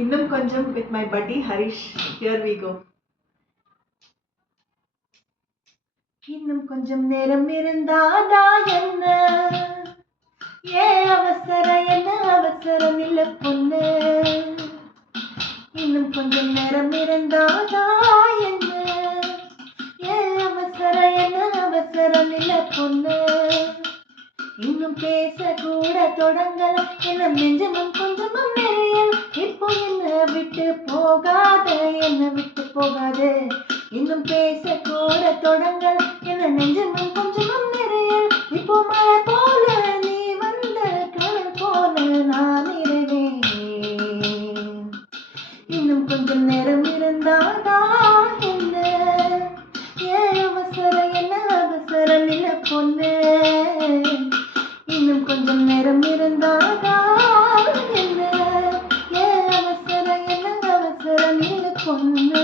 இன்னும் கொஞ்சம் with my buddy Harish. Here we go. இன்னும் கொஞ்சம் நேரம் இருந்தாதா என்ன, ஏன் அவசரம் என்ன அவசரம் இல்ல பொண்ணு, இன்னும் கொஞ்சம் நேரம் இருந்தாதா என்ன, ஏன் அவசரம் என்ன அவசரம் இல்ல பொண்ணு, இன்னும் பேச கூட தொடங்கல என்ன நெஞ்சமும் கொஞ்சமும் நிறையல், இப்போ என்ன விட்டு போகாத என்ன விட்டு போகாத, இன்னும் பேச கூட தொடங்கல என்ன நெஞ்சமும் கொஞ்சமும் நிறையல், இப்போ மழை போல நீ வந்த கடல் போல நான் இருவேன், இன்னும் கொஞ்சம் நேரம் இருந்தாதா என்ன, ஏன் அவசரம் என்ன அவசரம் இல்ல பொண்ணு, இன்னும் கொஞ்சம் நேரம் இருந்தாதா என்ன, ஏன் அவசரம் என்ன அவசரம் இல்ல பொண்ணு.